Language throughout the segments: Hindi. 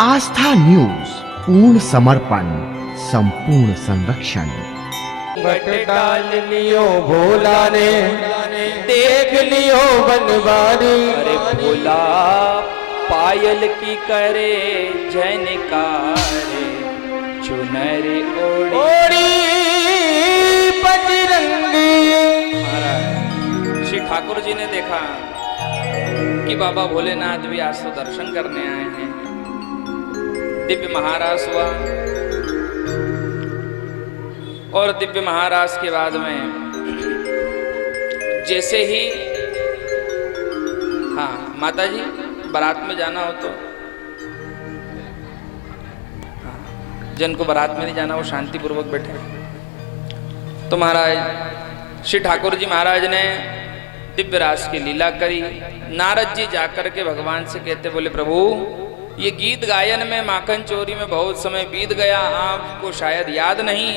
आस्था न्यूज, पूर्ण समर्पण, संपूर्ण संरक्षण। घट डाल लियो भोला ने, देख लियो बनवारी। अरे भोला पायल की करे झनकारे, चुनर ओड़ी बजरंगी। महाराज श्री ठाकुर जी ने देखा कि बाबा भोलेनाथ भी आज तो दर्शन करने आए हैं। दिव्य महाराज हुआ और दिव्य महाराज के बाद में जैसे ही हाँ माता जी बारात में जाना हो तो जिनको बारात में नहीं जाना वो शांति पूर्वक बैठे। तो महाराज श्री ठाकुर जी महाराज ने दिव्य रास की लीला करी। नारद जी जाकर के भगवान से कहते, बोले प्रभु ये गीत गायन में माखन चोरी में बहुत समय बीत गया, आपको शायद याद नहीं,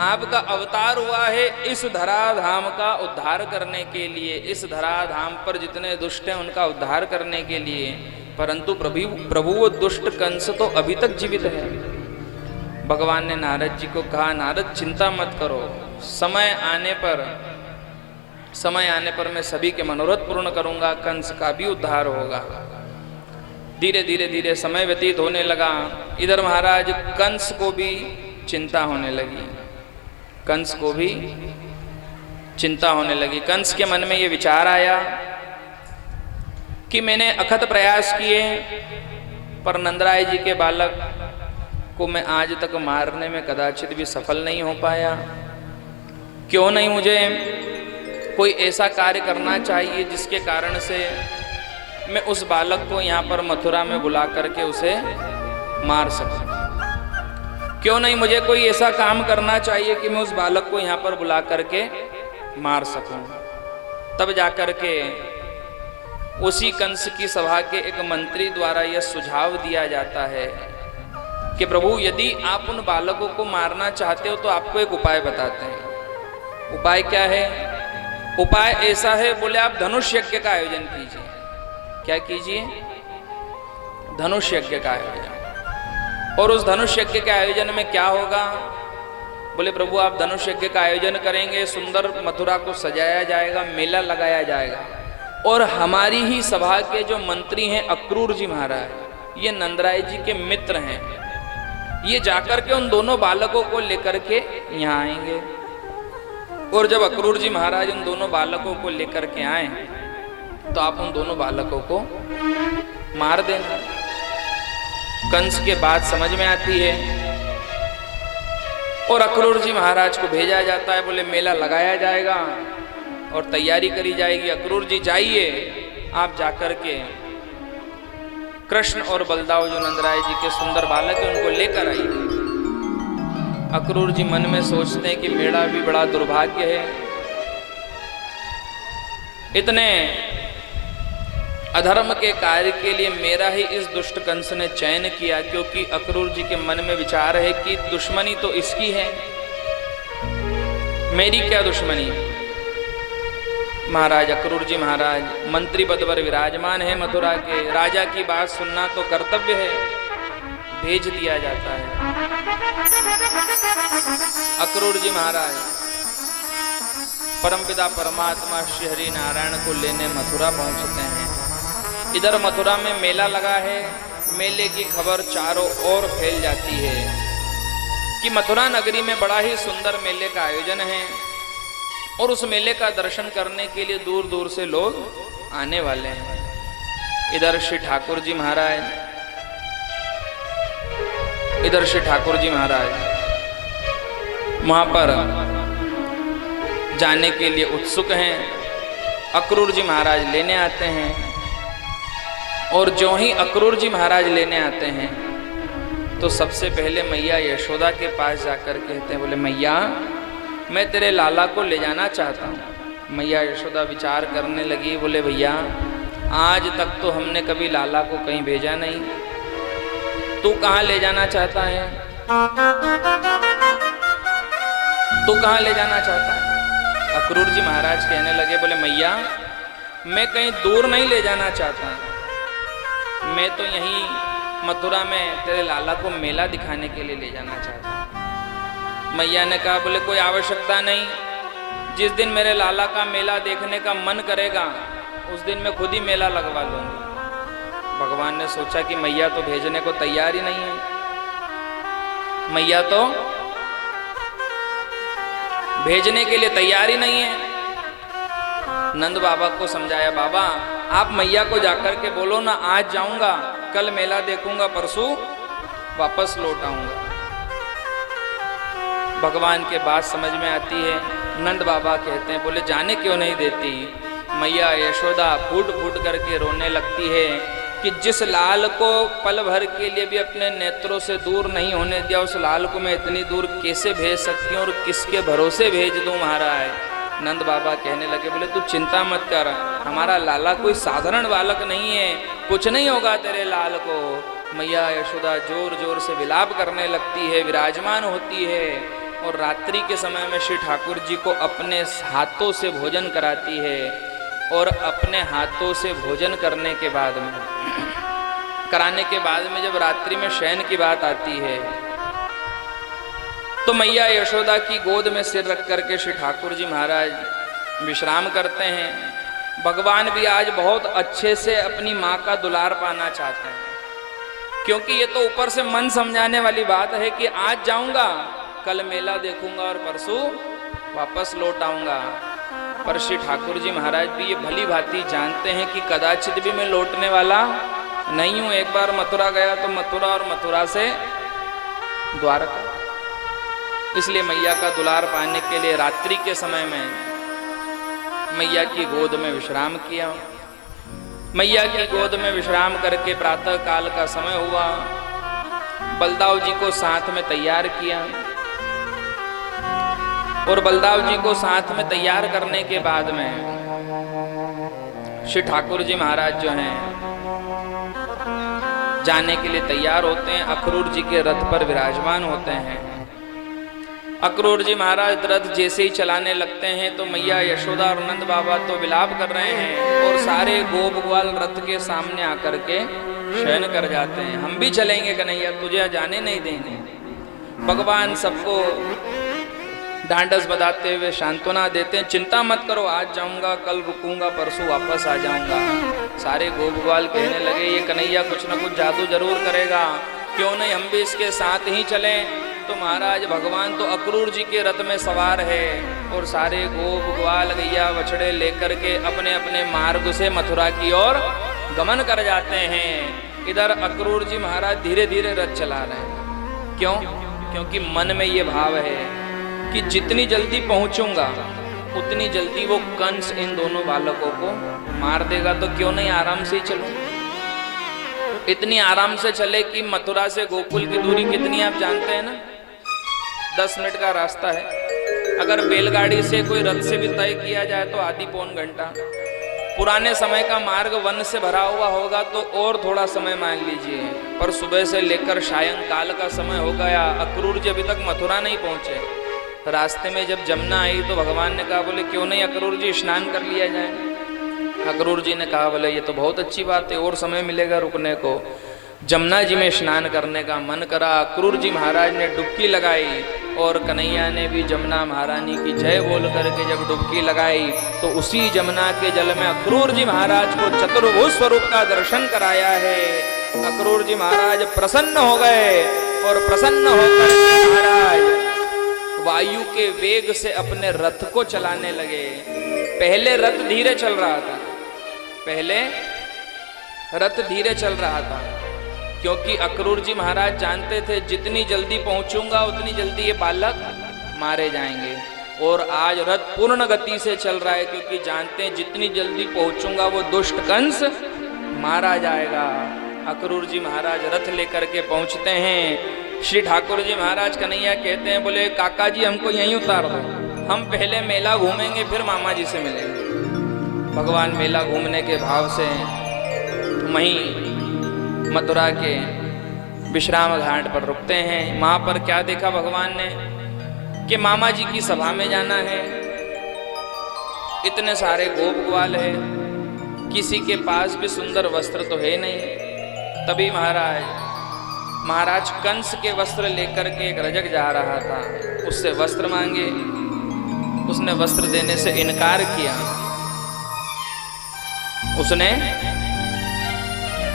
आपका अवतार हुआ है इस धराधाम का उद्धार करने के लिए, इस धराधाम पर जितने दुष्ट हैं उनका उद्धार करने के लिए। परंतु प्रभु वो दुष्ट कंस तो अभी तक जीवित है। भगवान ने नारद जी को कहा, नारद चिंता मत करो, समय आने पर मैं सभी के मनोरथ पूर्ण करूंगा, कंस का भी उद्धार होगा। धीरे धीरे समय व्यतीत होने लगा। इधर महाराज कंस को भी चिंता होने लगी, कंस को भी चिंता होने लगी। कंस के मन में ये विचार आया कि मैंने अथक प्रयास किए पर नंदराय जी के बालक को मैं आज तक मारने में कदाचित भी सफल नहीं हो पाया। क्यों नहीं मुझे कोई ऐसा कार्य करना चाहिए जिसके कारण से मैं उस बालक को यहाँ पर मथुरा में बुला करके उसे मार सकूं। क्यों नहीं मुझे कोई ऐसा काम करना चाहिए कि मैं उस बालक को यहाँ पर बुला करके मार सकूं। तब जाकर के उसी कंस की सभा के एक मंत्री द्वारा यह सुझाव दिया जाता है कि प्रभु यदि आप उन बालकों को मारना चाहते हो तो आपको एक उपाय बताते हैं। उपाय क्या है? उपाय ऐसा है, बोले आप धनुष यज्ञ का आयोजन कीजिए। क्या कीजिए? धनुष यज्ञ का आयोजन। और उस धनुष यज्ञ के आयोजन में क्या होगा? बोले प्रभु आप धनुष यज्ञ का आयोजन करेंगे, सुंदर मथुरा को सजाया जाएगा, मेला लगाया जाएगा, और हमारी ही सभा के जो मंत्री हैं अक्रूर जी महाराज, ये नंदराय जी के मित्र हैं, ये जाकर के उन दोनों बालकों को लेकर के यहाँ आएंगे। और जब अक्रूर जी महाराज उन दोनों बालकों को लेकर के आए तो आप उन दोनों बालकों को मार देना। कंस के बात समझ में आती है और अक्रूर जी महाराज को भेजा जाता है। बोले मेला लगाया जाएगा और तैयारी करी जाएगी। अक्रूर जी जाइए, आप जाकर के कृष्ण और बलदाव जो नंदराय जी के सुंदर बालक है उनको लेकर आइए। अक्रूर जी मन में सोचते हैं कि मेरा भी बड़ा दुर्भाग्य है, इतने अधर्म के कार्य के लिए मेरा ही इस दुष्ट कंस ने चयन किया, क्योंकि अक्रूर जी के मन में विचार है कि दुश्मनी तो इसकी है, मेरी क्या दुश्मनी। महाराज अक्रूर जी महाराज मंत्री पद पर विराजमान है मथुरा के, राजा की बात सुनना तो कर्तव्य है, भेज दिया जाता है। अक्रूर जी महाराज परमपिता परमात्मा श्री हरि नारायण को लेने मथुरा पहुंचते हैं। इधर मथुरा में मेला लगा है, मेले की खबर चारों ओर फैल जाती है कि मथुरा नगरी में बड़ा ही सुंदर मेले का आयोजन है और उस मेले का दर्शन करने के लिए दूर दूर से लोग आने वाले हैं। इधर श्री ठाकुर जी महाराज वहां पर जाने के लिए उत्सुक हैं। अक्रूर जी महाराज लेने आते हैं और जो ही अक्रूर जी महाराज लेने आते हैं तो सबसे पहले मैया यशोदा के पास जाकर कहते हैं, बोले मैया मैं तेरे लाला को ले जाना चाहता हूँ। मैया यशोदा विचार करने लगी, बोले भैया आज तक तो हमने कभी लाला को कहीं भेजा नहीं, तू कहाँ ले जाना चाहता है? तू कहाँ ले जाना चाहता है? अक्रूर जी महाराज कहने लगे, बोले मैया मैं कहीं दूर नहीं ले जाना चाहता, मैं तो यहीं मथुरा में तेरे लाला को मेला दिखाने के लिए ले जाना चाहता हूं। मैया ने कहा, बोले कोई आवश्यकता नहीं, जिस दिन मेरे लाला का मेला देखने का मन करेगा उस दिन मैं खुद ही मेला लगवा लूंगी। भगवान ने सोचा कि मैया तो भेजने को तैयार ही नहीं है, मैया तो भेजने के लिए तैयार ही नहीं है। नंद बाबा को समझाया, बाबा आप मैया को जाकर के बोलो ना, आज जाऊंगा, कल मेला देखूंगा, परसों वापस लौट आऊंगा। भगवान के बात समझ में आती है। नंद बाबा कहते हैं, बोले जाने क्यों नहीं देती। मैया यशोदा फूट फूट करके रोने लगती है कि जिस लाल को पल भर के लिए भी अपने नेत्रों से दूर नहीं होने दिया, उस लाल को मैं इतनी दूर कैसे भेज सकती हूँ और किसके भरोसे भेज दूँ महाराज। नंद बाबा कहने लगे, बोले तू चिंता मत कर, हमारा लाला कोई साधारण बालक नहीं है, कुछ नहीं होगा तेरे लाल को। मैया यशोदा जोर जोर से विलाप करने लगती है, विराजमान होती है और रात्रि के समय में श्री ठाकुर जी को अपने हाथों से भोजन कराती है। और अपने हाथों से भोजन करने के बाद में कराने के बाद में जब रात्रि में शयन की बात आती है तो मैया यशोदा की गोद में सिर रख करके श्री ठाकुर जी महाराज विश्राम करते हैं। भगवान भी आज बहुत अच्छे से अपनी माँ का दुलार पाना चाहते हैं, क्योंकि ये तो ऊपर से मन समझाने वाली बात है कि आज जाऊंगा, कल मेला देखूंगा और परसों वापस लौट आऊंगा। पर श्री ठाकुर जी महाराज भी ये भली भांति जानते हैं कि कदाचित भी मैं लौटने वाला नहीं हूं। एक बार मथुरा गया तो मथुरा और मथुरा से द्वारका। इसलिए मैया का दुलार पाने के लिए रात्रि के समय में मैया की गोद में विश्राम किया। मैया की गोद में विश्राम करके प्रातः काल का समय हुआ, बलदाव जी को साथ में तैयार किया और बलदाव जी को साथ में तैयार करने के बाद में श्री ठाकुर जी महाराज जो हैं जाने के लिए तैयार होते हैं। अक्रूर जी के रथ पर विराजमान होते हैं। अक्रूर जी महाराज रथ जैसे ही चलाने लगते हैं तो मैया यशोदा और नंद बाबा तो विलाप कर रहे हैं और सारे गोप ग्वाल रथ के सामने आकर के शयन कर जाते हैं। हम भी चलेंगे कन्हैया, तुझे जाने नहीं देंगे। भगवान सबको ढांढस बधाते हुए सांत्वना देते हैं, चिंता मत करो, आज जाऊंगा, कल रुकूंगा, परसों वापस आ जाऊंगा। सारे गोप ग्वाल कहने लगे, ये कन्हैया कुछ न कुछ जादू जरूर करेगा, क्यों नहीं हम भी इसके साथ ही चलें। तो महाराज भगवान तो अक्रूर जी के रथ में सवार है और सारे गोप ग्वाल गैया बछड़े लेकर के अपने अपने मार्ग से मथुरा की ओर गमन कर जाते हैं। इधर अक्रूर जी महाराज धीरे धीरे रथ चला रहे हैं। क्यों? क्योंकि मन में ये भाव है कि जितनी जल्दी पहुंचूंगा उतनी जल्दी वो कंस इन दोनों बालकों को मार देगा, तो क्यों नहीं आराम से ही चलूं। इतनी आराम से चले कि मथुरा से गोकुल की दूरी कितनी आप जानते हैं ना, 10 मिनट का रास्ता है। अगर बैलगाड़ी से कोई रथ से भी तय किया जाए तो आधी पौन घंटा। पुराने समय का मार्ग वन से भरा हुआ होगा तो और थोड़ा समय मान लीजिए, पर सुबह से लेकर सायंकाल का समय हो गया। अक्रूर जी अभी तक मथुरा नहीं पहुंचे। रास्ते में जब जमुना आई तो भगवान ने कहा, बोले क्यों नहीं अक्रूर जी स्नान कर लिया जाए। अक्रूर जी ने कहा, बोले ये तो बहुत अच्छी बात है, और समय मिलेगा रुकने को। जमुना जी में स्नान करने का मन करा। अक्रूर जी महाराज ने डुबकी लगाई और कन्हैया ने भी जमुना महारानी की जय बोल करके जब डुबकी लगाई तो उसी जमुना के जल में अक्रूर जी महाराज को चतुर्भुज स्वरूप का दर्शन कराया है। अक्रूर जी महाराज प्रसन्न हो गए और प्रसन्न होकर महाराज वायु के वेग से अपने रथ को चलाने लगे। पहले रथ धीरे चल रहा था, पहले रथ धीरे चल रहा था, क्योंकि अक्रूर जी महाराज जानते थे जितनी जल्दी पहुंचूंगा उतनी जल्दी ये बालक मारे जाएंगे। और आज रथ पूर्ण गति से चल रहा है, क्योंकि जानते हैं जितनी जल्दी पहुंचूंगा वो दुष्ट कंस मारा जाएगा। अक्रूर जी महाराज रथ लेकर के पहुंचते हैं। श्री ठाकुर जी महाराज कन्हैया कहते हैं, बोले काका जी हमको यहीं उतार दो, हम पहले मेला घूमेंगे फिर मामा जी से मिलेंगे। भगवान मेला घूमने के भाव से वहीं मथुरा के विश्राम घाट पर रुकते हैं। वहां पर क्या देखा भगवान ने कि मामा जी की सभा में जाना है, इतने सारे गोप ग्वाल है, किसी के पास भी सुंदर वस्त्र तो है नहीं। तभी महाराज महाराज कंस के वस्त्र लेकर के एक रजक जा रहा था, उससे वस्त्र मांगे, उसने वस्त्र देने से इनकार किया। उसने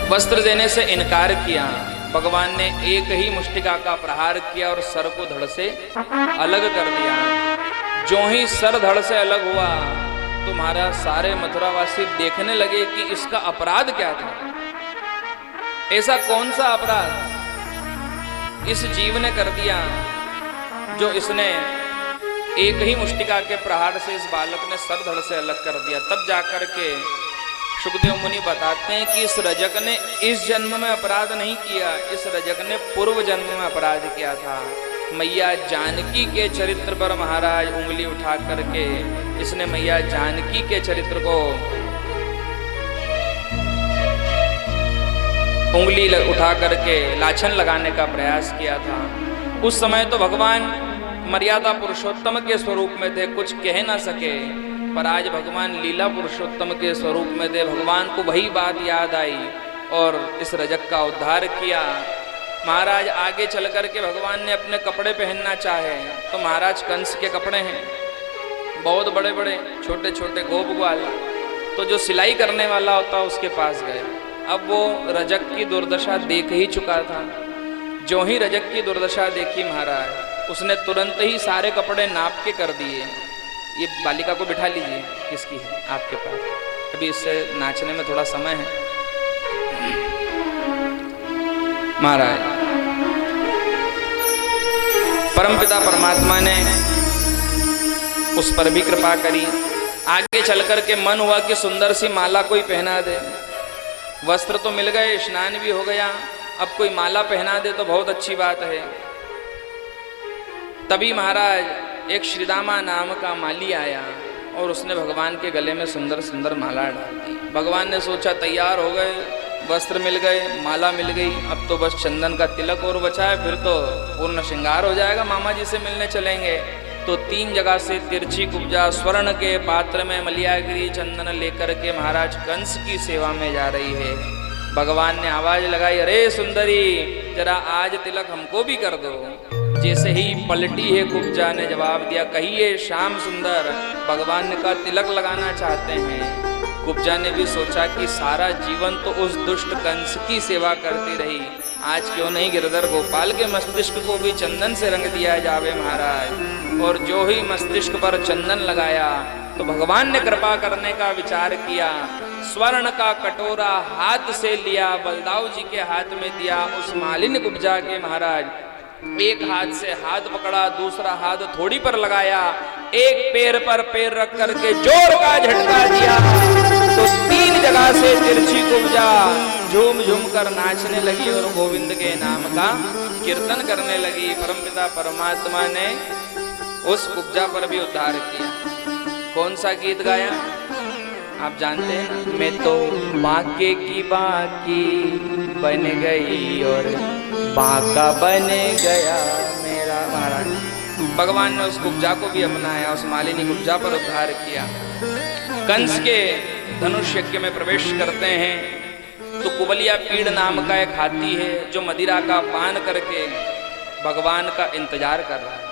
वस्त्र देने से इनकार किया। भगवान ने एक ही मुष्टिका का प्रहार किया और सर को धड़ से अलग कर दिया। जो ही सर धड़ से अलग हुआ तो महाराज सारे मथुरावासी देखने लगे कि इसका अपराध क्या था। ऐसा कौन सा अपराध इस जीव ने कर दिया जो इसने एक ही मुष्टिका के प्रहार से इस बालक ने सर धड़ से अलग कर दिया। तब जाकर के सुखदेव मुनि बताते हैं कि इस रजक ने इस जन्म में अपराध नहीं किया, इस रजक ने पूर्व जन्म में अपराध किया था। मैया जानकी के चरित्र पर महाराज उंगली उठा करके इसने मैया जानकी के चरित्र को उंगली उठा करके लाछन लगाने का प्रयास किया था। उस समय तो भगवान मर्यादा पुरुषोत्तम के स्वरूप में थे, कुछ कह ना सके, पर आज भगवान लीला पुरुषोत्तम के स्वरूप में थे। भगवान को वही बात याद आई और इस रजक का उद्धार किया। महाराज आगे चल करके भगवान ने अपने कपड़े पहनना चाहे तो महाराज कंस के कपड़े हैं बहुत बड़े बड़े, छोटे छोटे गोप ग्वाल, तो जो सिलाई करने वाला होता उसके पास गए। अब वो रजक की दुर्दशा देख ही चुका था। जो ही रजक की दुर्दशा देखी महाराज, उसने तुरंत ही सारे कपड़े नाप के कर दिए। ये बालिका को बिठा लीजिए, किसकी है आपके पास, अभी इससे नाचने में थोड़ा समय है। महाराज परमपिता परमात्मा ने उस पर भी कृपा करी। आगे चल कर के मन हुआ कि सुंदर सी माला कोई पहना दे। वस्त्र तो मिल गए, स्नान भी हो गया, अब कोई माला पहना दे तो बहुत अच्छी बात है। तभी महाराज एक श्रीदामा नाम का माली आया और उसने भगवान के गले में सुंदर सुंदर माला डाल दी। भगवान ने सोचा तैयार हो गए, वस्त्र मिल गए, माला मिल गई, अब तो बस चंदन का तिलक और बचा है, फिर तो पूर्ण श्रृंगार हो जाएगा, मामा जी से मिलने चलेंगे। तो 3 जगह से तिरछी कुब्जा स्वर्ण के पात्र में मलियागिरी चंदन लेकर के महाराज कंस की सेवा में जा रही है। भगवान ने आवाज लगाई, अरे सुंदरी जरा आज तिलक हमको भी कर दो। जैसे ही पलटी है कुब्जा ने जवाब दिया, कहिए श्याम सुंदर। भगवान ने कहा तिलक लगाना चाहते हैं। कुब्जा ने भी सोचा कि सारा जीवन तो उस दुष्ट कंस की सेवा करती रही, आज क्यों नहीं गिरधर गोपाल के मस्तिष्क को भी चंदन से रंग दिया जावे महाराज। और जो ही मस्तिष्क पर चंदन लगाया तो भगवान ने कृपा करने का विचार किया। स्वर्ण का कटोरा हाथ से लिया, बलदाऊ जी के हाथ में दिया। उस मालिनी कुब्जा के महाराज एक हाथ से हाथ पकड़ा, दूसरा हाथ थोड़ी पर लगाया, एक पैर पर पैर रख करके जोर का झटका दिया तो 3 जगह से तिरछी कुब्जा झूम झूम कर नाचने लगी और गोविंद के नाम का कीर्तन करने लगी। परमपिता परमात्मा ने उस कुब्जा पर भी उद्धार किया। कौन सा गीत गाया आप जानते हैं ना, मैं तो बाके की बाकी बन गई और बाका बन गया मेरा महाराज। भगवान ने उस कुब्जा को भी अपनाया, उस मालिनी कुब्जा पर उद्धार किया। कंस के धनुष यज्ञ में प्रवेश करते हैं तो कुबलिया पीड़ नाम का एक हाथी है जो मदिरा का पान करके भगवान का इंतजार कर रहा है।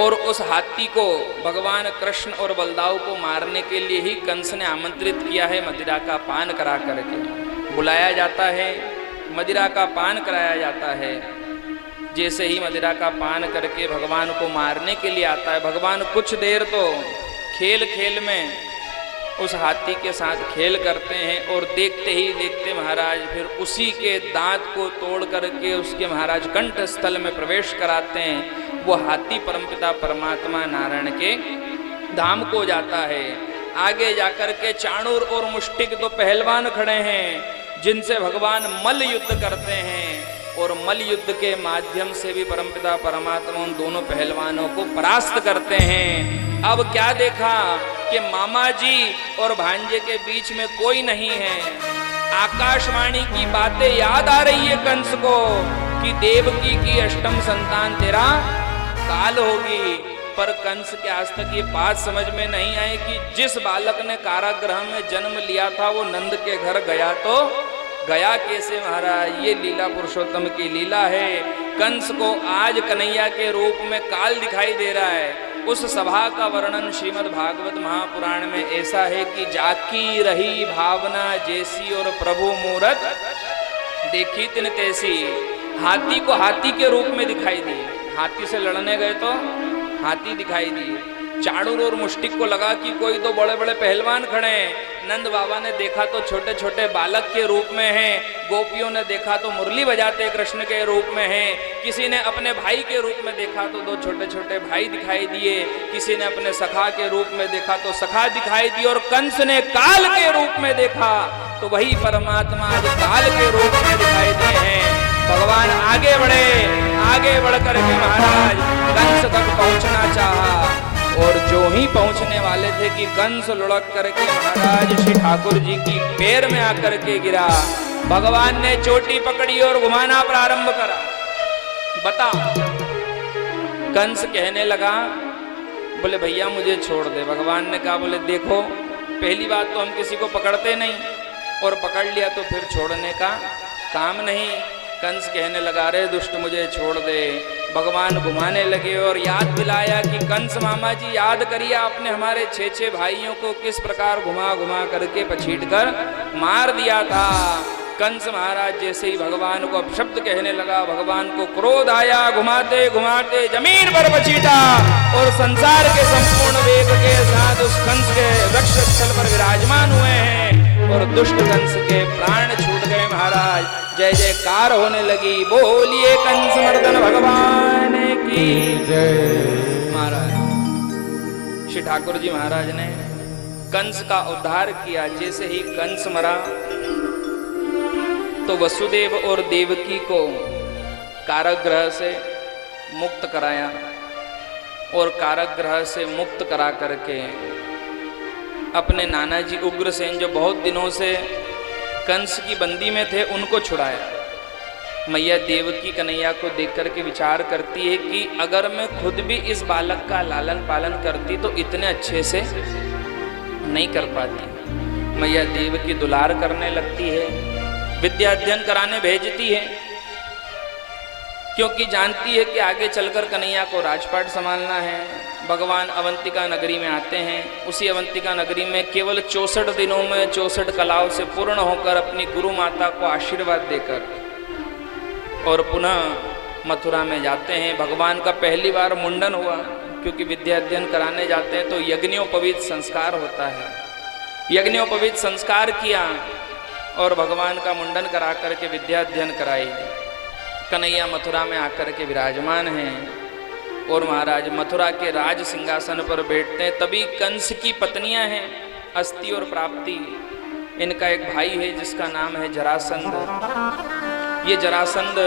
और उस हाथी को भगवान कृष्ण और बलदाऊ को मारने के लिए ही कंस ने आमंत्रित किया है। मदिरा का पान करा करके बुलाया जाता है, मदिरा का पान कराया जाता है। जैसे ही मदिरा का पान करके भगवान को मारने के लिए आता है, भगवान कुछ देर तो खेल खेल में उस हाथी के साथ खेल करते हैं और देखते ही देखते महाराज फिर उसी के दांत को तोड़ करके उसके महाराज कंठ स्थल में प्रवेश कराते हैं। वो हाथी परमपिता परमात्मा नारायण के धाम को जाता है। आगे जाकर के चाणूर और मुष्टिक दो पहलवान खड़े हैं जिनसे भगवान मल्ल युद्ध करते हैं और मल्ल युद्ध के माध्यम से भी परमपिता परमात्मा उन दोनों पहलवानों को परास्त करते हैं। अब क्या देखा कि मामा जी और भांजे के बीच में कोई नहीं है। आकाशवाणी की बातें याद आ रही है कंस को कि देवकी की अष्टम संतान तेरा काल होगी, पर कंस के आज तक ये बात समझ में नहीं आई कि जिस बालक ने कारागृह में जन्म लिया था वो नंद के घर गया तो गया कैसे महाराज? ये लीला पुरुषोत्तम की लीला है। कंस को आज कन्हैया के रूप में काल दिखाई दे रहा है। उस सभा का वर्णन श्रीमद् भागवत महापुराण में ऐसा है कि जाकी रही भावना जैसी और प्रभु मूरत देखी तिन तैसी। हाथी को हाथी के रूप में दिखाई दिए, हाथी से लड़ने गए तो हाथी दिखाई दिए। चाणूर और मुष्टिक को लगा कि कोई तो बड़े बड़े पहलवान खड़े हैं। नंद बाबा ने देखा तो छोटे छोटे बालक के रूप में हैं। गोपियों ने देखा तो मुरली बजाते कृष्ण के रूप में हैं। किसी ने अपने भाई के रूप में देखा तो दो छोटे छोटे भाई दिखाई दिए। किसी ने अपने सखा के रूप में देखा तो सखा दिखाई दिए। और कंस ने काल के रूप में देखा तो वही परमात्मा आज काल के रूप में दिखाई दिए हैं। भगवान आगे बढ़े, आगे बढ़ करके महाराज कंस तक पहुंचना चाहा और जो ही पहुंचने वाले थे कि कंस लुढ़क करके महाराज श्री ठाकुर जी की पैर में आकर के गिरा। भगवान ने चोटी पकड़ी और घुमाना प्रारंभ करा। बता, कंस कहने लगा, बोले भैया मुझे छोड़ दे। भगवान ने कहा, बोले देखो पहली बात तो हम किसी को पकड़ते नहीं और पकड़ लिया तो फिर छोड़ने का काम नहीं। कंस कहने लगा, रे दुष्ट मुझे छोड़ दे। भगवान घुमाने लगे और याद दिलाया कि कंस मामा जी याद करिए आपने हमारे 6 भाइयों को किस प्रकार घुमा घुमा करके पछीट कर मार दिया था। कंस महाराज जैसे ही भगवान को अपशब्द कहने लगा, भगवान को क्रोध आया। घुमाते घुमाते जमीन पर पछीटा और संसार के संपूर्ण वेग के साथ उस कंस के वृक्ष स्थल पर विराजमान हुए हैं और दुष्ट कंस के प्राण छूट गए महाराज। जय जयकार होने लगी। बोलिए कंस मर्दन भगवान की जय। महाराज श्री ठाकुर जी महाराज ने कंस का उद्धार किया। जैसे ही कंस मरा तो वसुदेव और देवकी को कारागृह से मुक्त कराया और कारागृह से मुक्त करा करके अपने नाना जी उग्रसेन जो बहुत दिनों से कंस की बंदी में थे उनको छुड़ाया। मैया देवकी कन्हैया को देख करके विचार करती है कि अगर मैं खुद भी इस बालक का लालन पालन करती तो इतने अच्छे से नहीं कर पाती। मैया देवकी दुलार करने लगती है, विद्या अध्ययन कराने भेजती है, क्योंकि जानती है कि आगे चलकर कन्हैया को राजपाट संभालना है। भगवान अवंतिका नगरी में आते हैं। उसी अवंतिका नगरी में केवल 64 दिनों में 64 कलाओं से पूर्ण होकर अपनी गुरु माता को आशीर्वाद देकर और पुनः मथुरा में जाते हैं। भगवान का पहली बार मुंडन हुआ, क्योंकि विद्या अध्ययन कराने जाते हैं तो यज्ञोपवीत संस्कार होता है। यज्ञोपवीत संस्कार किया और भगवान का मुंडन करा करके विद्या अध्ययन कराई। कन्हैया मथुरा में आकर के विराजमान हैं और महाराज मथुरा के राज सिंहासन पर बैठते हैं। तभी कंस की पत्नियां हैं अस्ति और प्राप्ति। इनका एक भाई है जिसका नाम है जरासंध। ये जरासंध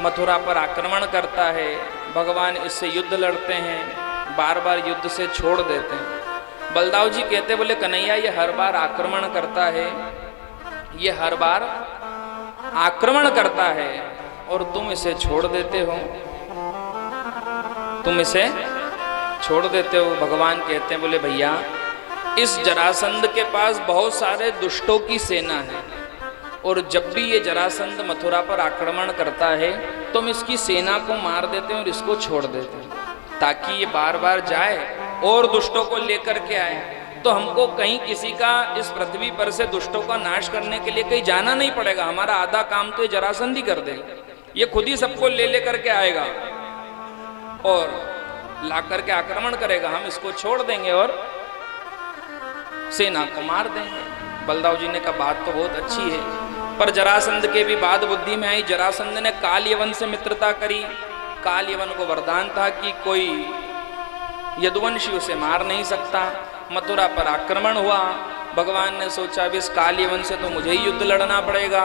मथुरा पर आक्रमण करता है। भगवान इससे युद्ध लड़ते हैं, बार बार युद्ध से छोड़ देते हैं। बलदाव जी कहते, बोले कन्हैया ये हर बार आक्रमण करता है, ये हर बार आक्रमण करता है और तुम इसे छोड़ देते हो, तुम इसे छोड़ देते हो। भगवान कहते हैं, बोले भैया इस जरासंध के पास बहुत सारे दुष्टों की सेना है और जब भी ये जरासंध मथुरा पर आक्रमण करता है तुम इसकी सेना को मार देते हैं और इसको छोड़ देते हैं ताकि ये बार बार जाए और दुष्टों को लेकर के आए। तो हमको कहीं किसी का इस पृथ्वी पर से दुष्टों का नाश करने के लिए कहीं जाना नहीं पड़ेगा। हमारा आधा काम तो ये जरासंध ही कर देगा। ये खुद ही सबको ले करके आएगा और ला करके आक्रमण करेगा। हम इसको छोड़ देंगे और सेना को मार देंगे। बलदाव जी ने कहा बात तो बहुत अच्छी है, पर जरासंध के भी बात बुद्धि में आई। जरासंध ने काल यवन से मित्रता करी। काल यवन को वरदान था कि कोई यदुवंशी उसे मार नहीं सकता। मथुरा पर आक्रमण हुआ। भगवान ने सोचा अब इस काल यवन से तो मुझे ही युद्ध लड़ना पड़ेगा।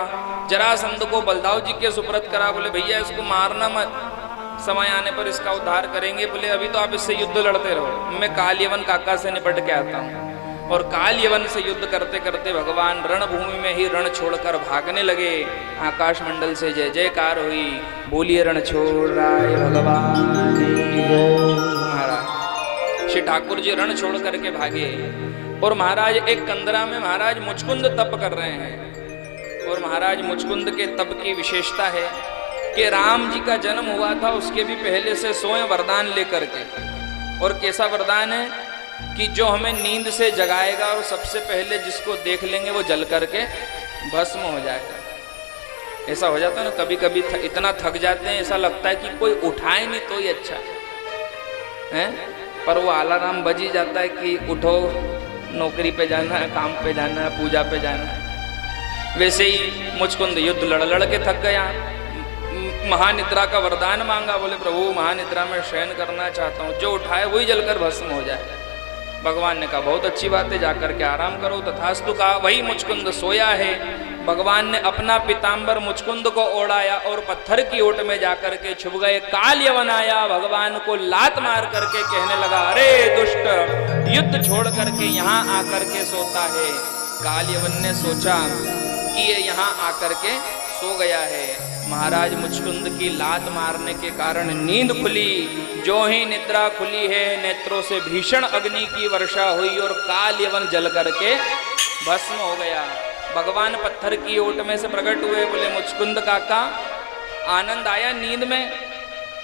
जरासंध को बलदाव जी के सुपुर्द करा। बोले भैया इसको मारना मत, समय आने पर इसका उद्धार करेंगे। बोले अभी तो आप इससे युद्ध लड़ते रहो, मैं काल यवन काका से निपट के आता हूँ। और काल यवन से युद्ध करते करते भगवान रणभूमि में ही रण छोड़कर भागने लगे। आकाश मंडल से जय जयकार हुई। बोलिए रण छोड़ राय भगवान। महाराज श्री ठाकुर जी रण छोड़ करके भागे और महाराज एक कंदरा में महाराज मुचकुंद तप कर रहे हैं और महाराज मुचकुंद के तप की विशेषता है कि राम जी का जन्म हुआ था उसके भी पहले से सोए वरदान लेकर के। और कैसा वरदान है कि जो हमें नींद से जगाएगा और सबसे पहले जिसको देख लेंगे वो जल करके भस्म हो जाएगा। ऐसा हो जाता है ना, कभी कभी इतना थक जाते हैं ऐसा लगता है कि कोई उठाए नहीं तो ही अच्छा है, पर वो अलार्म बज ही जाता है कि उठो, नौकरी पे जाना है, काम पे जाना है, पूजा पे जाना है। वैसे ही मुचकुंद युद्ध लड़ लड़ के थक गया, महानिद्रा का वरदान मांगा, बोले प्रभु महानिद्रा में शयन करना चाहता हूँ, जो उठाए वही जलकर भस्म हो जाए। भगवान ने कहा बहुत अच्छी बात है, जाकर के आराम करो। तथास्तु कहा, वही मुचकुंद सोया है। भगवान ने अपना पीताम्बर मुचकुंद को ओढ़ाया और पत्थर की ओट में जाकर के छुप गए। काल यवन आया, भगवान को लात मार करके कहने लगा, अरे दुष्ट, युद्ध छोड़ करके यहाँ आकर के सोता है। काल यवन ने सोचा कि ये यहाँ आकर के सो गया है। महाराज मुचकुंद की लात मारने के कारण नींद खुली। जो ही निद्रा खुली है, नेत्रों से भीषण अग्नि की वर्षा हुई और काल यवन जल करके भस्म हो गया। भगवान पत्थर की ओट में से प्रकट हुए, बोले मुचकुंद काका आनंद आया नींद में?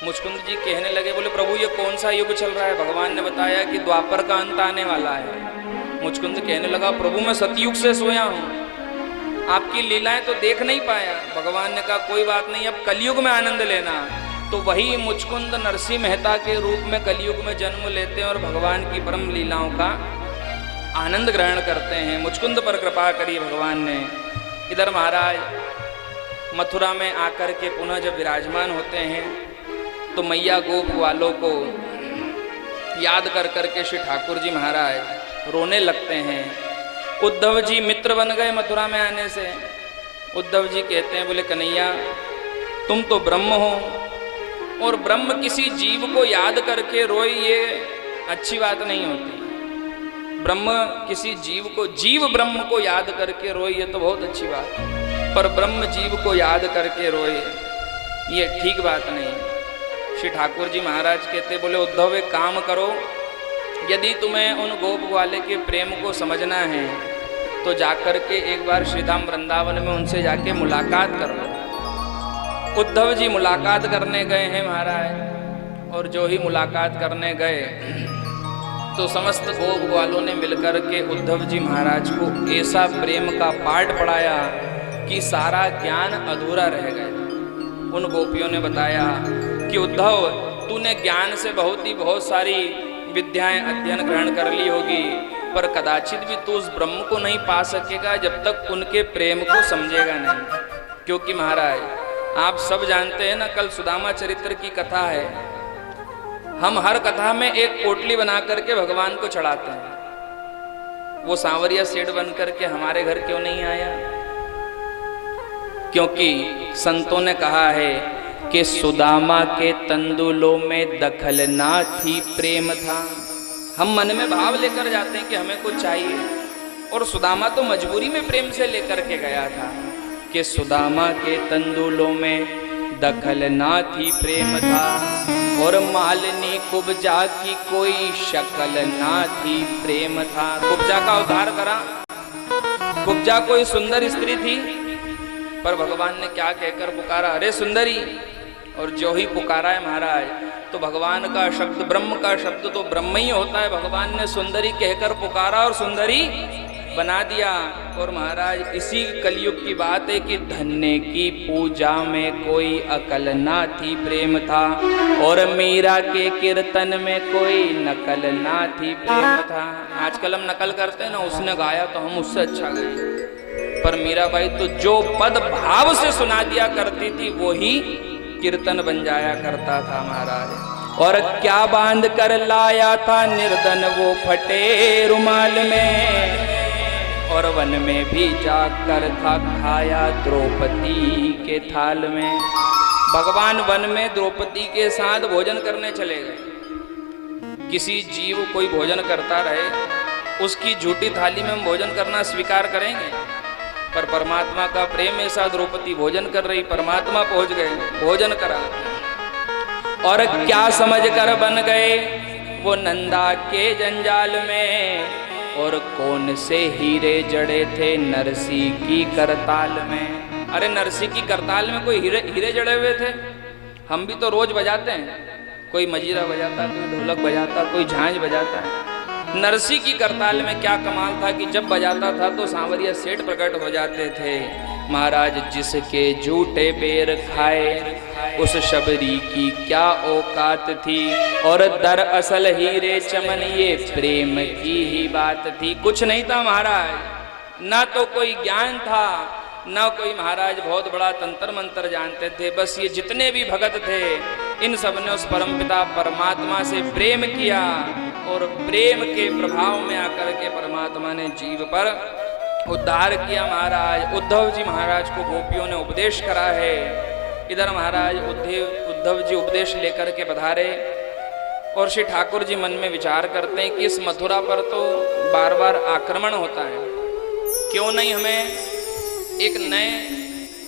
मुचकुंद जी कहने लगे, बोले प्रभु ये कौन सा युग चल रहा है? भगवान ने बताया कि द्वापर का अंत आने वाला है। मुचकुंद कहने लगा, प्रभु मैं सतयुग से सोया हूँ, आपकी लीलाएं तो देख नहीं पाया। भगवान ने कहा कोई बात नहीं, अब कलयुग में आनंद लेना। तो वही मुचकुंद नरसिंह मेहता के रूप में कलयुग में जन्म लेते हैं और भगवान की परम लीलाओं का आनंद ग्रहण करते हैं। मुचकुंद पर कृपा करी भगवान ने। इधर महाराज मथुरा में आकर के पुनः जब विराजमान होते हैं तो मैया गोप वालों को याद कर करके श्री ठाकुर जी महाराज रोने लगते हैं। उद्धव जी मित्र बन गए मथुरा में आने से। उद्धव जी कहते हैं, बोले कन्हैया तुम तो ब्रह्म हो और ब्रह्म किसी जीव को याद करके रोए, ये अच्छी बात नहीं होती। ब्रह्म किसी जीव को, जीव ब्रह्म को याद करके रोए ये तो बहुत अच्छी बात है, पर ब्रह्म जीव को याद करके रोए ये ठीक बात नहीं। श्री ठाकुर जी महाराज कहते, बोले उद्धव एक काम करो, यदि तुम्हें उन गोप वाले के प्रेम को समझना है तो जाकर के एक बार श्रीधाम वृंदावन में उनसे जाके मुलाकात कर लो। उद्धव जी मुलाकात करने गए हैं महाराज, और जो ही मुलाकात करने गए तो समस्त गोप वालों ने मिलकर के उद्धव जी महाराज को ऐसा प्रेम का पाठ पढ़ाया कि सारा ज्ञान अधूरा रह गया। उन गोपियों ने बताया कि उद्धव तूने ज्ञान से बहुत सारी विद्याएं अध्ययन ग्रहण कर ली होगी, पर कदाचित भी तू उस ब्रह्म को नहीं पा सकेगा जब तक उनके प्रेम को समझेगा नहीं। क्योंकि महाराज आप सब जानते हैं ना, कल सुदामा चरित्र की कथा है, हम हर कथा में एक पोटली बना करके भगवान को चढ़ाते हैं। वो सांवरिया सेठ बन करके हमारे घर क्यों नहीं आया? क्योंकि संतों ने कहा है कि सुदामा के तंदुलों में दखल ना थी, प्रेम था। हम मन में भाव लेकर जाते हैं कि हमें कुछ चाहिए, और सुदामा तो मजबूरी में प्रेम से लेकर के गया था कि सुदामा के तंदुलों में दखल ना थी, प्रेम था। और मालिनी कुब्जा की कोई शक्ल ना थी, प्रेम था। कुब्जा का उद्धार करा। कुब्जा कोई सुंदर स्त्री थी, पर भगवान ने क्या कहकर पुकारा, अरे सुंदरी। और जो ही पुकारा है महाराज, तो भगवान का शब्द, ब्रह्म का शब्द तो ब्रह्म ही होता है। भगवान ने सुंदरी कहकर पुकारा और सुंदरी बना दिया। और महाराज इसी कलयुग की बात है कि धन्य की पूजा में कोई अकल ना थी, प्रेम था। और मीरा के कीर्तन में कोई नकल ना थी, प्रेम था। आजकल हम नकल करते हैं ना, उसने गाया तो हम उससे अच्छा गाए, पर मीराबाई तो जो पद भाव से सुना दिया करती थी वो ही कीर्तन बन जाया करता था महाराज। और क्या बांध कर लाया था निर्धन वो फटे रुमाल में, और वन में भी जाकर था खाया द्रौपदी के थाल में। भगवान वन में द्रौपदी के साथ भोजन करने चले गए। किसी जीव कोई भोजन करता रहे, उसकी झूठी थाली में हम भोजन करना स्वीकार करेंगे, पर परमात्मा का प्रेम ऐसा, द्रौपदी भोजन कर रही, परमात्मा पहुंच गए, भोजन करा। और क्या समझ कर बन गए वो नंदा के जंजाल में, और कौन से हीरे जड़े थे नरसी की करताल में। अरे नरसी की करताल में कोई हीरे जड़े हुए थे? हम भी तो रोज बजाते हैं, कोई मजीरा बजाता, कोई ढोलक बजाता, कोई झांझ बजाता है। नरसी की करताल में क्या कमाल था कि जब बजाता था तो सांवरिया सेठ प्रकट हो जाते थे। महाराज जिसके झूठे बेर खाए उस शबरी की क्या औकात थी, और दरअसल हीरे चमन ये प्रेम की ही बात थी। कुछ नहीं था महाराज, ना तो कोई ज्ञान था, ना कोई महाराज बहुत बड़ा तंत्र मंत्र जानते थे। बस ये जितने भी भगत थे इन सब ने उस परमपिता परमात्मा से प्रेम किया, और प्रेम के प्रभाव में आकर के परमात्मा ने जीव पर उद्धार किया। महाराज उद्धव जी महाराज को गोपियों ने उपदेश करा है। इधर महाराज उद्धव जी उपदेश लेकर के पधारे, और श्री ठाकुर जी मन में विचार करते हैं कि इस मथुरा पर तो बार बार आक्रमण होता है, क्यों नहीं हमें एक नए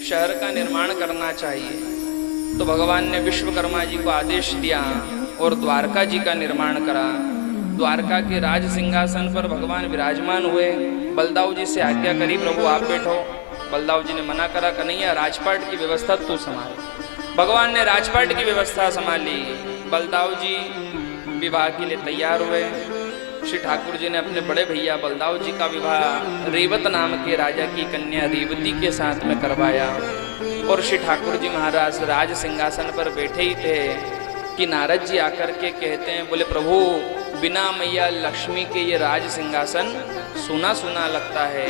शहर का निर्माण करना चाहिए। तो भगवान ने विश्वकर्मा जी को आदेश दिया और द्वारका जी का निर्माण करा। द्वारका के राज सिंहासन पर भगवान विराजमान हुए। बलदाऊ जी से आज्ञा करी, प्रभु आप बैठो। बलदाऊ जी ने मना करा, कन्हैया राजपाट की व्यवस्था तू संभाल। भगवान ने राजपाट की व्यवस्था संभाली। बलदाऊ जी विवाह के लिए तैयार हुए। श्री ठाकुर जी ने अपने बड़े भैया बलदाऊ जी का विवाह रेवत नाम के राजा की कन्या रेवती के साथ में करवाया। और श्री ठाकुर जी महाराज राज सिंहासन पर बैठे ही थे कि नारद जी आकर के कहते हैं, बोले प्रभु बिना मैया लक्ष्मी के ये राज सिंहासन सुना सुना लगता है।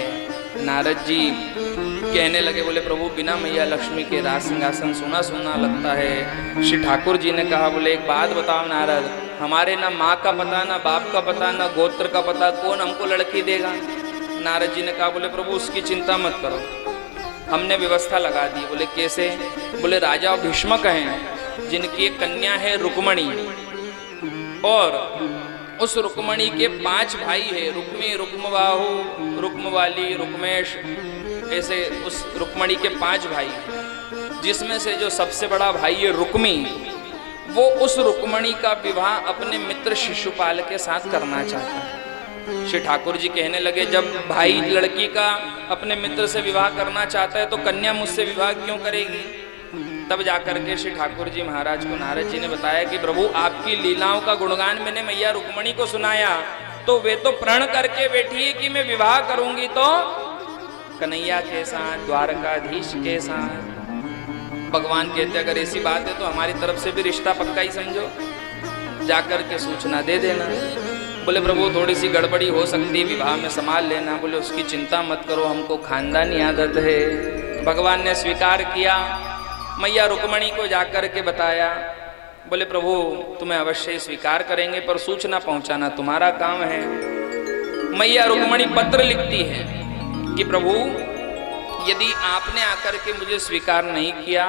नारद जी कहने लगे, बोले प्रभु बिना मैया लक्ष्मी के राज सिंहासन सुना सुना लगता है। श्री ठाकुर जी ने कहा, बोले एक बात बताओ नारद, हमारे ना माँ का पता, ना बाप का पता, ना गोत्र का पता, कौन हमको लड़की देगा? नारद जी ने कहा, बोले प्रभु उसकी चिंता मत करो, हमने व्यवस्था लगा दी। बोले कैसे? बोले राजा भीष्मक हैं जिनकी एक कन्या है रुक्मणी, और उस रुक्मणी के 5 भाई है, रुक्मी, रुक्मबाहु, रुक्मवाली, रुक्मेश, ऐसे उस रुक्मणी के 5 भाई, जिसमें से जो सबसे बड़ा भाई है रुक्मी, वो उस रुक्मणी का विवाह अपने मित्र शिशुपाल के साथ करना चाहता है। श्री ठाकुर जी कहने लगे, जब भाई लड़की का अपने मित्र से विवाह करना चाहता है तो कन्या मुझसे विवाह क्यों करेगी? तब जाकर के श्री ठाकुर जी महाराज को नारद जी ने बताया कि प्रभु आपकी लीलाओं का गुणगान मैंने मैया रुक्मणी को सुनाया, तो वे तो प्रण करके बैठी है कि मैं विवाह करूंगी तो कन्हैया के साथ, द्वारकाधीश के साथ। भगवान कहते अगर ऐसी बात है तो हमारी तरफ से भी रिश्ता पक्का ही समझो, जाकर के सूचना दे देना। बोले प्रभु थोड़ी सी गड़बड़ी हो सकती है, विवाह में संभाल लेना। बोले उसकी चिंता मत करो, हमको खानदानी आदत है। भगवान ने स्वीकार किया, मैया रुक्मणी को जाकर के बताया। बोले प्रभु तुम्हें अवश्य स्वीकार करेंगे, पर सूचना पहुंचाना तुम्हारा काम है। मैया रुक्मणी पत्र लिखती है कि प्रभु यदि आपने आकर के मुझे स्वीकार नहीं किया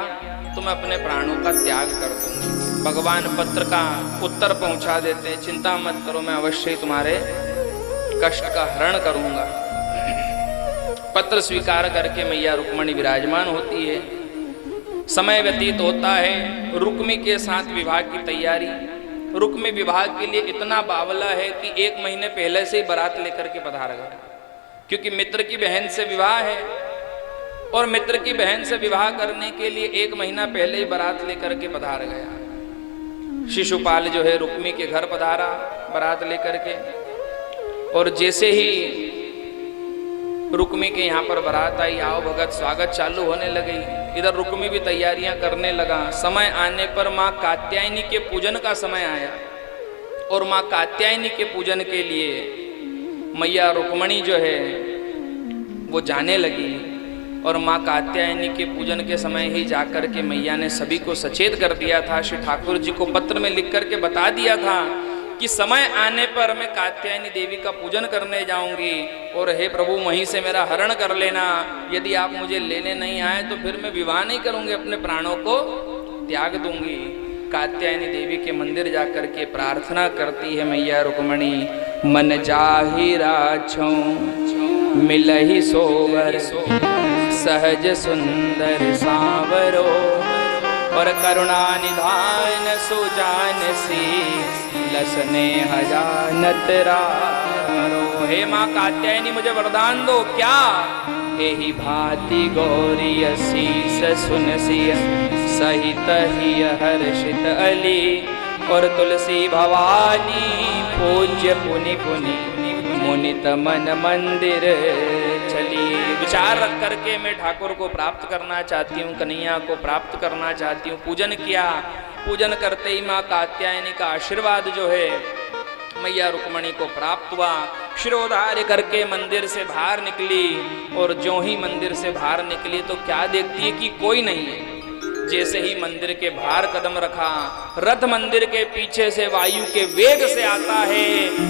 तो मैं अपने प्राणों का त्याग कर दूंगी। भगवान पत्र का उत्तर पहुंचा देते, चिंता मत करो, मैं अवश्य तुम्हारे कष्ट का हरण करूंगा। पत्र स्वीकार करके मैया रुक्मणी विराजमान होती है। समय व्यतीत होता है, रुक्मी के साथ विवाह की तैयारी। रुक्मी विवाह के लिए इतना बावला है कि 1 महीने पहले से ही बारात लेकर के पधार गया, क्योंकि मित्र की बहन से विवाह है और मित्र की बहन से विवाह करने के लिए 1 महीना पहले ही बारात लेकर के पधार गया। शिशुपाल जो है रुक्मी के घर पधारा बारात लेकर के, और जैसे ही रुक्मी के यहाँ पर बारात आई, आओ भगत स्वागत चालू होने लगी। इधर रुक्मी भी तैयारियां करने लगा। समय आने पर माँ कात्यायनी के पूजन का समय आया, और माँ कात्यायनी के पूजन के लिए मैया रुक्मणी जो है वो जाने लगी। और माँ कात्यायनी के पूजन के समय ही जाकर के मैया ने सभी को सचेत कर दिया था, श्री ठाकुर जी को पत्र में लिख करके बता दिया था कि समय आने पर मैं कात्यायनी देवी का पूजन करने जाऊंगी, और हे प्रभु वहीं से मेरा हरण कर लेना। यदि आप मुझे लेने नहीं आए तो फिर मैं विवाह नहीं करूंगी, अपने प्राणों को त्याग दूंगी। कात्यायनी देवी के मंदिर जाकर के प्रार्थना करती है मैया रुक्मणी, मन जाहि राछों मिलहि सोवर सहज सुंदर सांवरो, और करुणा निधान सुजान सी लसने हजानत रारो। हे माँ कात्यायनी मुझे वरदान दो। क्या? एहि भांति गौरी शीस सुनसिय सहित ही हर्षित अली और तुलसी भवानी पूज्य पुनि पुनि मुनित मन मंदिर चली। विचार रख करके मैं ठाकुर को प्राप्त करना चाहती हूँ, कन्हैया को प्राप्त करना चाहती हूँ। पूजन किया। पूजन करते ही माँ कात्यायनी का आशीर्वाद जो है मैया रुक्मणी को प्राप्त हुआ। शिरोधार्य करके मंदिर से बाहर निकली और जो ही मंदिर से बाहर निकली तो क्या देखती है कि कोई नहीं है। जैसे ही मंदिर के बाहर कदम रखा, रथ मंदिर के पीछे से वायु के वेग से आता है।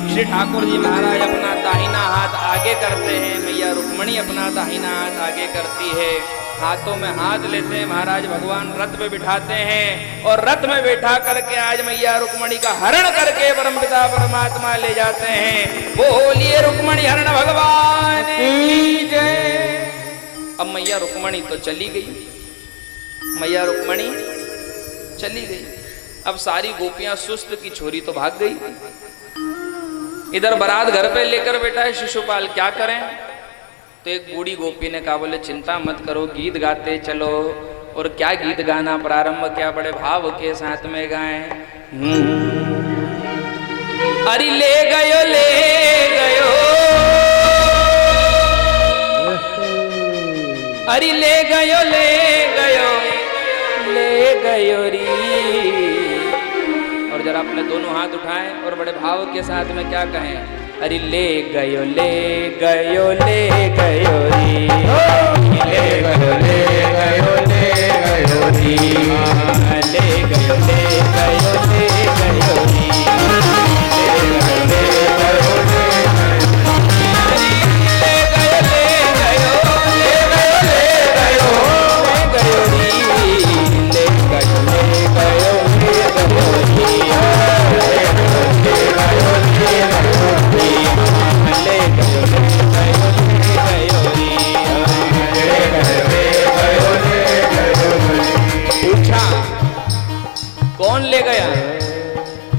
श्री ठाकुर जी महाराज अपना दाहिना हाथ आगे करते हैं, मैया रुक्मणी अपना दाहिना हाथ आगे करती है। हाथों में हाथ लेते हैं महाराज भगवान, रथ में बिठाते हैं और रथ में बैठा करके आज मैया रुक्मणी का हरण करके परमपिता परमात्मा ले जाते हैं। बोलिए रुक्मणी हरण भगवान की जय। अब मैया रुक्मणी तो चली गई, मैया रुक्मणी चली गई। अब सारी गोपियां सुस्त की छोरी तो भाग गई। इधर बारात घर पे लेकर बैठा है शिशुपाल, क्या करें? तो एक बूढ़ी गोपी ने कहा, बोले चिंता मत करो, गीत गाते चलो। और क्या गीत गाना प्रारंभ किया, बड़े भाव के साथ में गाएं। अरे ले गयो अरे ले गयो री। और जरा अपने दोनों हाथ उठाएं और बड़े भाव के साथ में क्या कहें, अरे ले गयो री, ले गयो री, ले गयो री,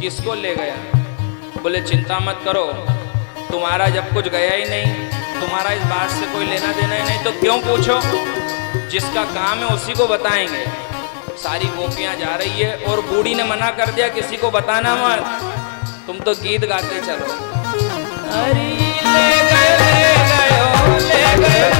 किसको ले गया? बोले चिंता मत करो, तुम्हारा जब कुछ गया ही नहीं, तुम्हारा इस बात से कोई लेना देना ही नहीं, तो क्यों पूछो? जिसका काम है उसी को बताएंगे। सारी गोपियां जा रही है और बूढ़ी ने मना कर दिया किसी को बताना मत, तुम तो गीत गाते चलो। अरे ले गयो री, ले गयो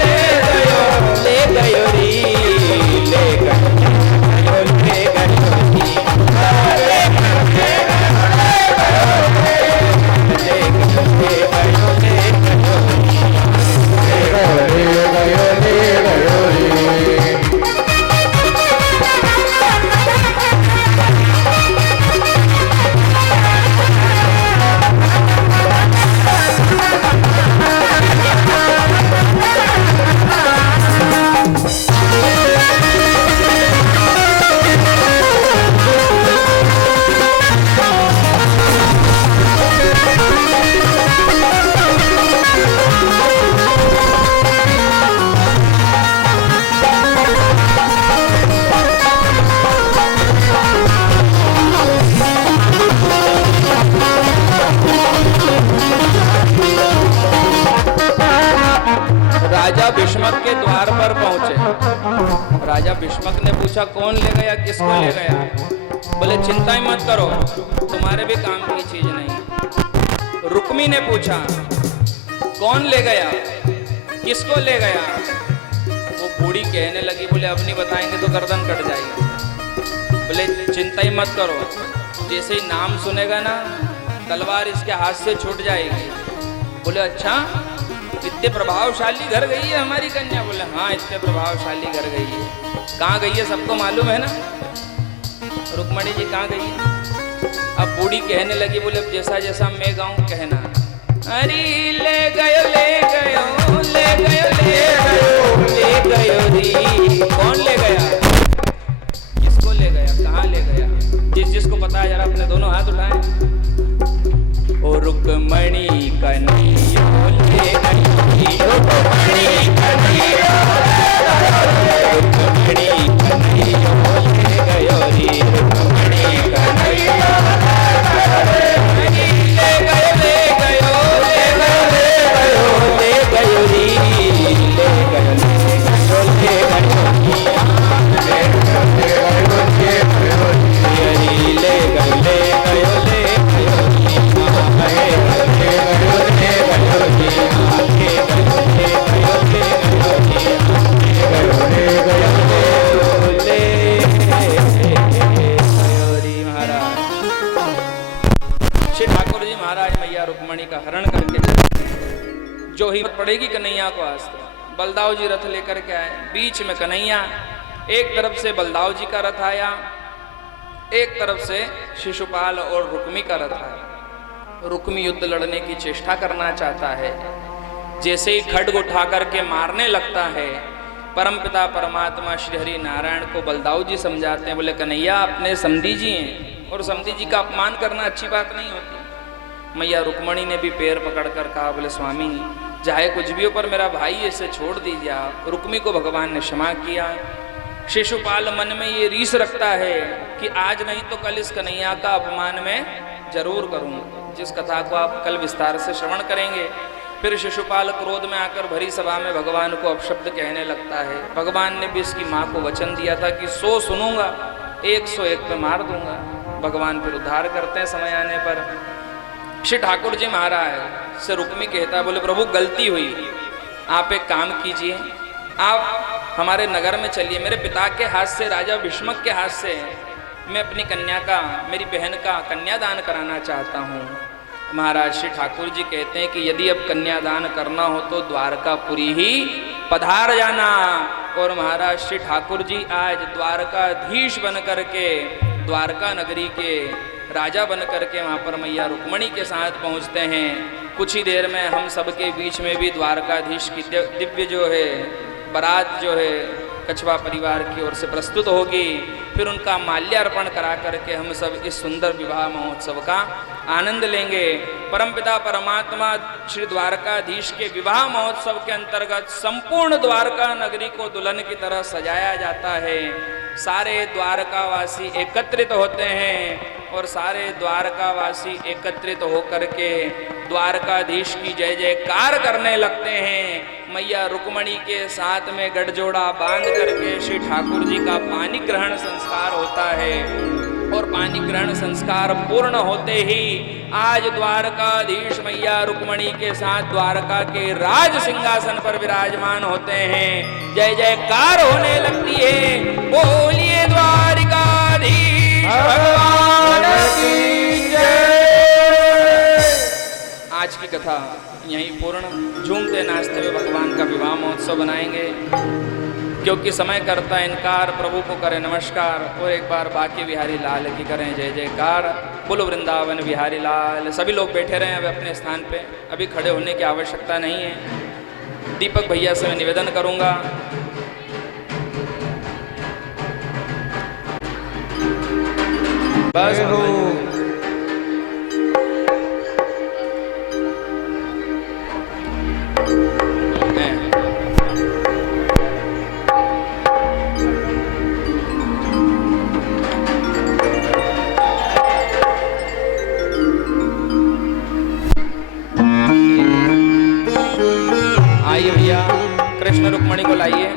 राजा भीष्मक के द्वार पर पहुंचे। राजा भीष्मक ने पूछा कौन ले गया, किसको ले गया? बोले चिंता ही मत करो, तुम्हारे भी काम की चीज नहीं। रुक्मी ने पूछा कौन ले गया, किसको ले गया? वो बूढ़ी कहने लगी, बोले अब नहीं बताएंगे तो गर्दन कट जाएगी। बोले चिंता ही मत करो, जैसे ही नाम सुनेगा ना तलवार इसके हाथ से छूट जाएगी। बोले अच्छा, इतने प्रभावशाली घर गई है हमारी कन्या? बोले हाँ इतने प्रभावशाली घर गई है। कहाँ गई है सबको मालूम है ना, रुक्मणी जी कहाँ गई है? अब बूढ़ी कहने लगी, बोले जैसा जैसा मैं गाऊं कहना। अरे ले गयो री, कौन ले गया, किसको ले गया, कहाँ ले गया? जिसको पता है जरा अपने दोनों हाथ उठाएं। ओ रुक्मणी कन्हैया ले गई, रुक्मणी कन्हैया ले गयो री, रुक्मणी कन्हैया ले गयो जो ही पड़ेगी कन्हैया को आस्ते। बलदाव जी रथ लेकर के आए, बीच में कन्हैया, एक तरफ से बलदाव जी का रथ आया, एक तरफ से शिशुपाल और रुक्मी का रथ आया। रुक्मी युद्ध लड़ने की चेष्टा करना चाहता है, जैसे ही खड्ग उठा करके मारने लगता है, परमपिता परमात्मा श्री हरि नारायण को बलदाव जी समझाते हैं, बोले कन्हैया अपने समधी जी हैं और समधी जी का अपमान करना अच्छी बात नहीं होती। मैया रुक्मणी ने भी पैर पकड़कर कहा, बोले स्वामी चाहे कुछ भी हो पर मेरा भाई इसे छोड़ दीजिए आप। रुक्मी को भगवान ने क्षमा किया। शिशुपाल मन में ये रीस रखता है कि आज नहीं तो कल इस कन्हैया का अपमान मैं जरूर करूंगा, जिस कथा को आप कल विस्तार से श्रवण करेंगे। फिर शिशुपाल क्रोध में आकर भरी सभा में भगवान को अपशब्द कहने लगता है। भगवान ने भी इसकी माँ को वचन दिया था कि 100 सुनूंगा, 101 पे मार दूंगा। भगवान फिर उद्धार करते हैं समय आने पर। श्री ठाकुर जी महाराज से रुक्मी कहता है, बोले प्रभु गलती हुई, आप एक काम कीजिए, आप हमारे नगर में चलिए, मेरे पिता के हाथ से, राजा भीष्मक के हाथ से मैं अपनी कन्या का, मेरी बहन का कन्यादान कराना चाहता हूँ। महाराज श्री ठाकुर जी कहते हैं कि यदि अब कन्यादान करना हो तो द्वारकापुरी ही पधार जाना। और महाराज श्री ठाकुर जी आज द्वारकाधीश बन करके, द्वारका नगरी के राजा बन करके वहाँ पर मैया रुक्मणी के साथ पहुँचते हैं। कुछ ही देर में हम सबके बीच में भी द्वारकाधीश की दिव्य जो है बारात जो है कछवा परिवार की ओर से प्रस्तुत होगी। फिर उनका माल्यार्पण करा करके हम सब इस सुंदर विवाह महोत्सव का आनंद लेंगे। परमपिता परमात्मा श्री द्वारकाधीश के विवाह महोत्सव के अंतर्गत संपूर्ण द्वारका नगरी को दुल्हन की तरह सजाया जाता है। सारे द्वारकावासी एकत्रित होते हैं और सारे द्वारकावासी एकत्रित होकर के द्वारकाधीश की जय जयकार करने लगते हैं। मैया रुक्मणी के साथ में गठजोड़ा बांध करके श्री ठाकुर जी का पानी ग्रहण संस्कार होता है और पानी ग्रहण संस्कार पूर्ण होते ही आज द्वारकाधीश मैया रुक्मणी के साथ द्वारका के राज सिंहासन पर विराजमान होते हैं। जय जयकार होने लगती है, बोलिए द्वारकाधीश भगवान की जय। आज की कथा यहीं पूर्ण। झूमते नाचते हुए भगवान का विवाह महोत्सव बनाएंगे। क्योंकि समय करता इनकार, प्रभु को करें नमस्कार और एक बार बाकी बिहारी लाल की करें जय जयकार। बोलो वृंदावन बिहारी लाल। सभी लोग बैठे रहें अब अपने स्थान पे, अभी खड़े होने की आवश्यकता नहीं है। दीपक भैया से मैं निवेदन करूंगा, बस हो। आइए भैया, कृष्ण रुक्मणी को लाइए।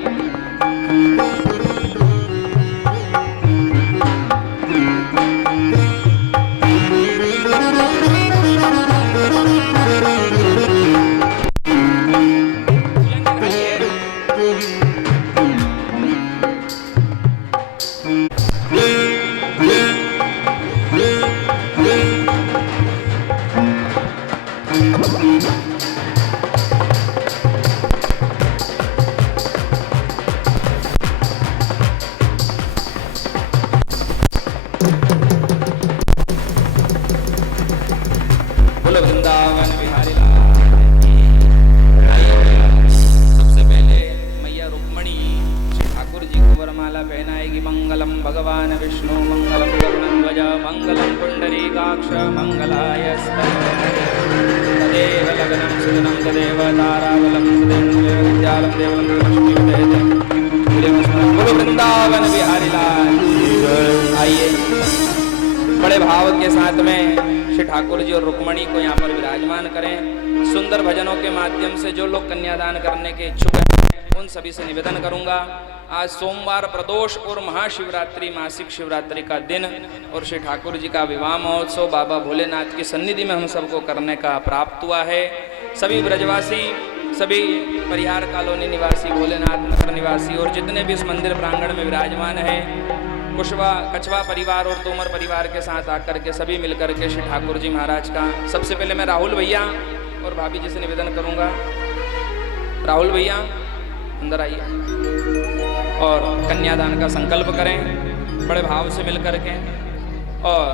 वृंदावन बिहारी लाल। आइए बड़े भाव के साथ में श्री ठाकुर जी और रुक्मणी को यहाँ पर विराजमान करें। सुंदर भजनों के माध्यम से जो लोग कन्यादान करने के इच्छुक हैं उन सभी से निवेदन करूंगा, आज सोमवार प्रदोष और महाशिवरात्रि मासिक शिवरात्रि का दिन और श्री ठाकुर जी का विवाह महोत्सव बाबा भोलेनाथ की सन्निधि में हम सबको करने का प्राप्त हुआ है। सभी ब्रजवासी, सभी परिहार कॉलोनी निवासी, भोलेनाथ नगर निवासी और जितने भी इस मंदिर प्रांगण में विराजमान हैं, कछवा परिवार और तोमर परिवार के साथ आकर के सभी मिलकर के श्री ठाकुर जी महाराज का, सबसे पहले मैं राहुल भैया और भाभी जी से निवेदन करूंगा राहुल भैया अंदर आइए और कन्यादान का संकल्प करें बड़े भाव से मिलकर के। और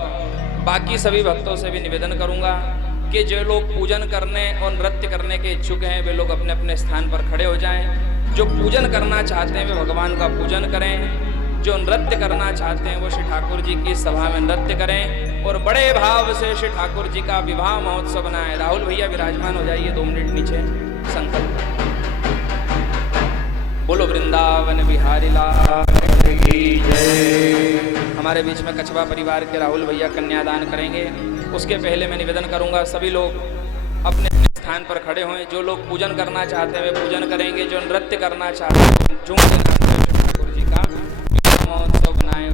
बाकी सभी भक्तों से भी निवेदन करूंगा कि जो लोग पूजन करने और नृत्य करने के इच्छुक हैं वे लोग अपने अपने स्थान पर खड़े हो जाएं। जो पूजन करना चाहते हैं वे भगवान का पूजन करें, जो नृत्य करना चाहते हैं वो श्री ठाकुर जी की सभा में नृत्य करें और बड़े भाव से श्री ठाकुर जी का विवाह महोत्सव बनाएं। राहुल भैया विराजमान हो जाइए 2 मिनट नीचे। संकल्प बोलो वृंदावन बिहारी लाल की जय। हमारे बीच में कछवा परिवार के राहुल भैया कन्यादान करेंगे। उसके पहले मैं निवेदन करूंगा सभी लोग अपने अपने स्थान पर खड़े हों। जो लोग पूजन करना चाहते हैं वे पूजन करेंगे, जो नृत्य करना चाहते हैं झूम के ठाकुर जी का महोत्सव बनाए।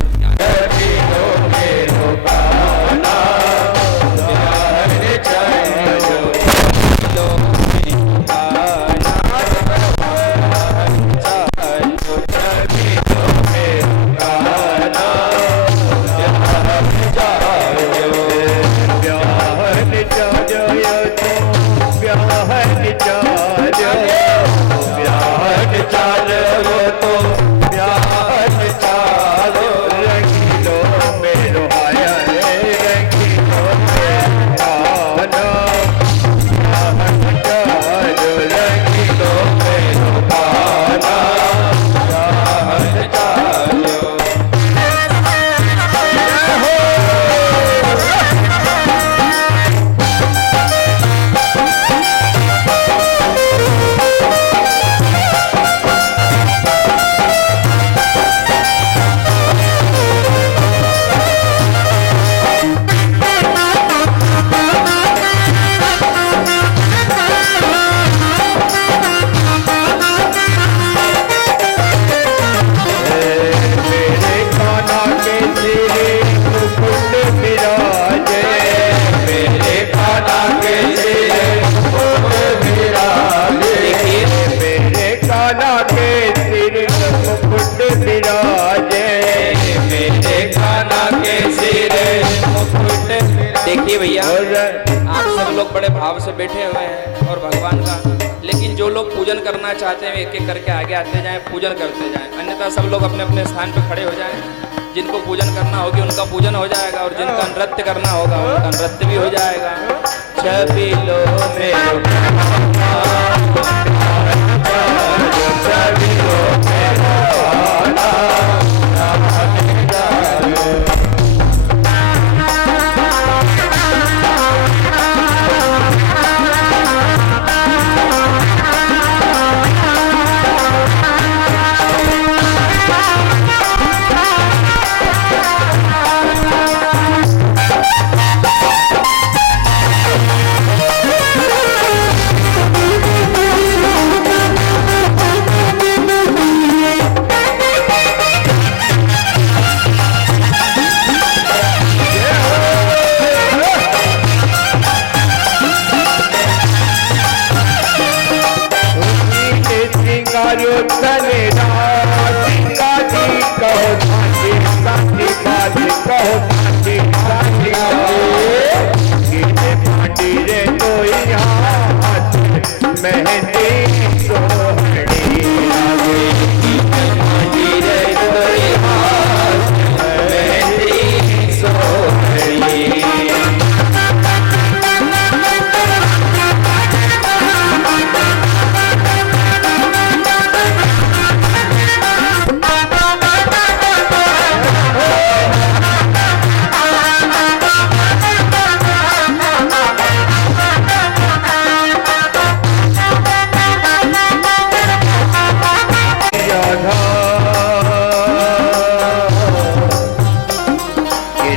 देखिए भैया आप सब लोग बड़े भाव से बैठे हुए हैं और भगवान का, लेकिन जो लोग पूजन करना चाहते हैं एक एक करके आगे आते जाएं, पूजन करते जाएं, अन्यथा सब लोग अपने अपने स्थान पर खड़े हो जाएं। जिनको पूजन करना होगी उनका पूजन हो जाएगा और जिनका नृत्य करना होगा उनका नृत्य भी हो जाएगा।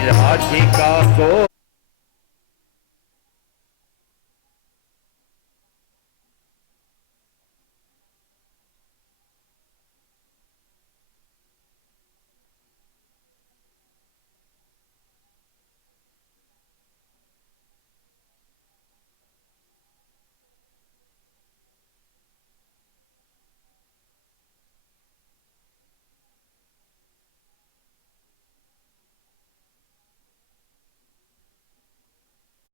राधिका को